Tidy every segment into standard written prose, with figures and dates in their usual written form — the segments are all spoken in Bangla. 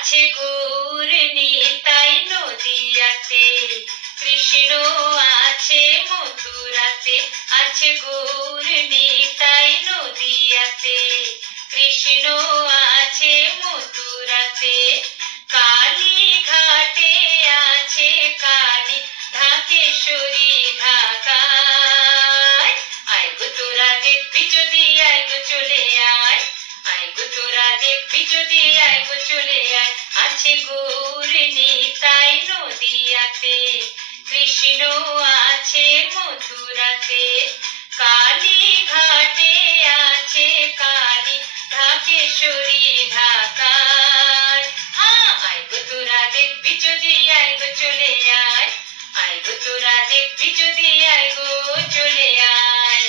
আছে গৌর নিতাই নদিয়াতে, কৃষ্ণ আছে মথুরাতে, আছে গৌর নিতাই নদিয়াতে, কৃষ্ণ আছে মথুরাতে। কালী ঘাটে আছে কালী, ঢাকেশ্বরী ঢাকায়। আয় গো তোরা দেখবি যদি, আয় গো চলে আয়, আয় গো তোরা দেখবি যদি, আয় গো চলে আয়। আছে গৌর নিতাই নদিয়াতে, কৃষ্ণ আছে মথুরাতে। কালী ঘাটে আছে কালী, ঢাকেশ্বরী ঢাকায়। আয় গো তোরা দেখবি যদি, আয় গো চলে আয়, আয় গো তোরা দেখবি যদি, আয় গো চলে আয়।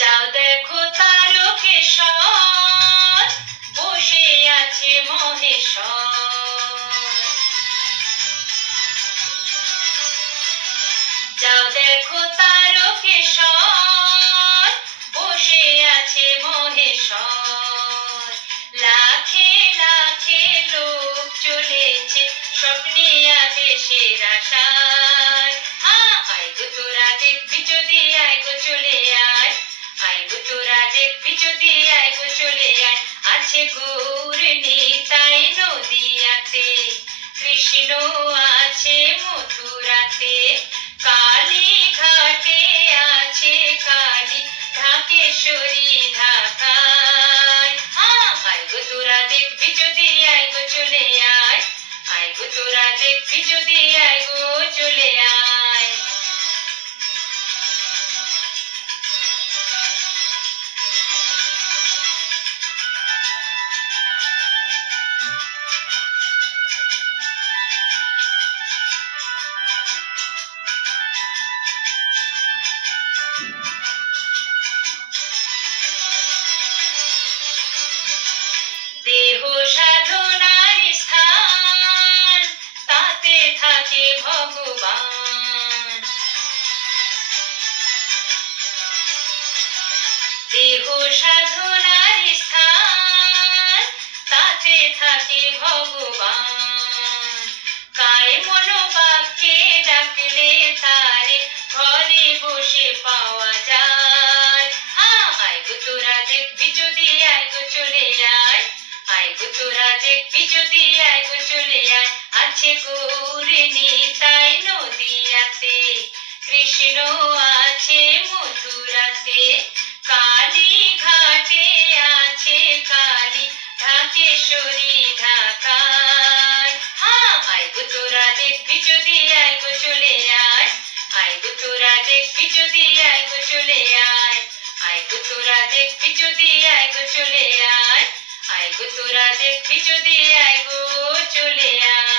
যাও দেখো তারকেশ্বর, বসে আছে মহেশ্বর। যাও দেখো তারকেশ্বর, বসে আছে মহেশ্বর। লাখে লাখে লোক চলেছে স্বপ্নে আদেশের আশায়। আয় গো তোরা দেখবি যদি, আয় গো চলে আয়, আয় গো তোরা দেখবি যদি, আয় গো চলে আয়। আছে গৌর নিতাই নদিয়াতে, কৃষ্ণ আছে মথুরাতে। কালী ঘাটে আছে কালী, ঢাকেশ্বরী ঢাকায়। আয় গো তোরা দেখবি যদি, আয় গো চলে আয়, আয় গো তোরা দেখবি যদি, আয় গো চলে আয়। দেহ সাধনার স্থান, তাতে থাকে ভগবান। দেহ সাধনার স্থান, তাতে থাকে ভগবান। কায় মনোবাক্যে ডাকলে তারে, ঘরে বসে পাওয়া যায়। আয় গো তোরা দেখবি যদি, আয় গো চলে আয়, আয় গো তোরা দেখবি যদি, আয় গো চলে আয়। আছে গৌর নিতাই নদিয়াতে, কৃষ্ণ আছে মথুরাতে। কালী ঘাটে আছে কালী, ঢাকেশ্বরী ঢাকায়। আয় গো তোরা দেখবি যদি, আয় গো চলে আয়, আয় গো তোরা দেখবি যদি, আয় গো চলে আয়। আয় গো তোরা দেখবি যদি, আয় গো চলে আয়, আয় গো তোরা দেখবি যদি, আয় গো চলে আয়।